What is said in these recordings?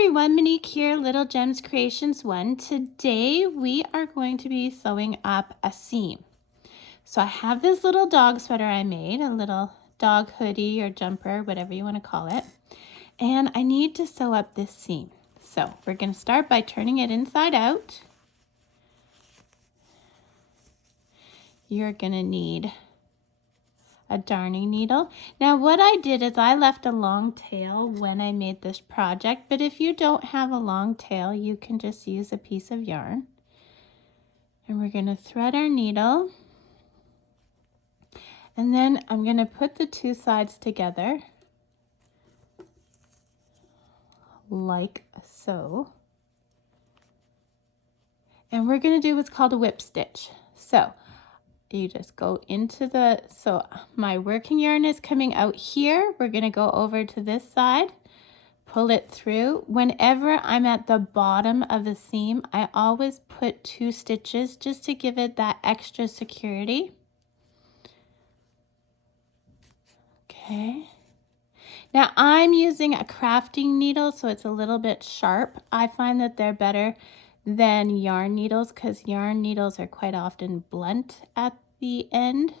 everyone, Monique here, Little Gems Creations 1. Today we are going to be sewing up a seam. So I have this little dog sweater I made, a little dog hoodie or jumper, whatever you want to call it. And I need to sew up this seam. So we're going to start by turning it inside out. You're going to need a darning needle. Now what I did is I left a long tail when I made this project, but if you don't have a long tail, you can just use a piece of yarn. And we're going to thread our needle. And then I'm going to put the two sides together like so. And we're going to do what's called a whip stitch. So you just go into the, so my working yarn is coming out here. We're going to go over to this side, pull it through. Whenever I'm at the bottom of the seam, I always put 2 stitches just to give it that extra security. Okay. Now I'm using a crafting needle, so it's a little bit sharp. I find that they're better than yarn needles because yarn needles are quite often blunt at the end.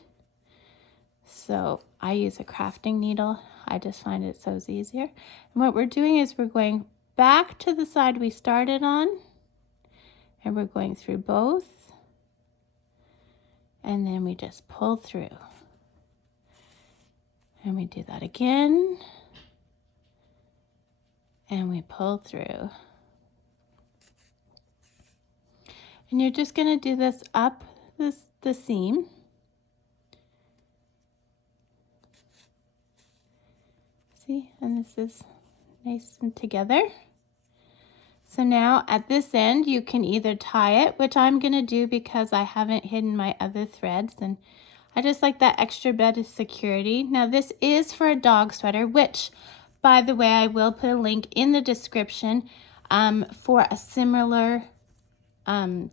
So I use a crafting needle. I just find it sews easier. And what we're doing is we're going back to the side we started on, and we're going through both, and then we just pull through. And we do that again, and we pull through. And you're just going to do this up the seam. See, and this is nice and together. So now at this end, you can either tie it, which I'm going to do because I haven't hidden my other threads, and I just like that extra bit of security. Now this is for a dog sweater, which, by the way, I will put a link in the description for a similar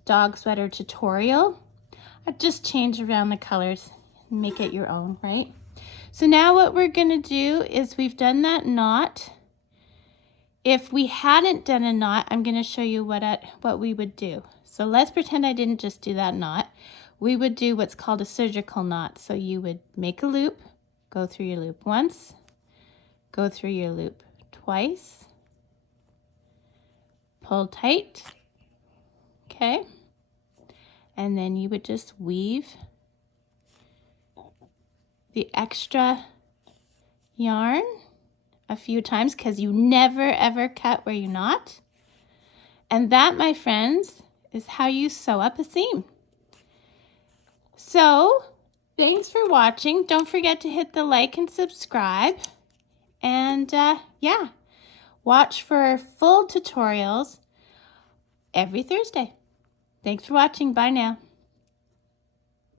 dog sweater tutorial. I've just changed around the colors and make it your own, right? So now what we're going to do is we've done that knot. If we hadn't done a knot, I'm going to show you what we would do. So let's pretend I didn't just do that knot. We would do what's called a surgical knot. So you would make a loop, go through your loop once, go through your loop twice, pull tight. Okay, and then you would just weave the extra yarn a few times because you never ever cut where you knot. And that, my friends, is how you sew up a seam. So thanks for watching. Don't forget to hit the like and subscribe. And yeah, watch for full tutorials every Thursday. Thanks for watching. Bye now.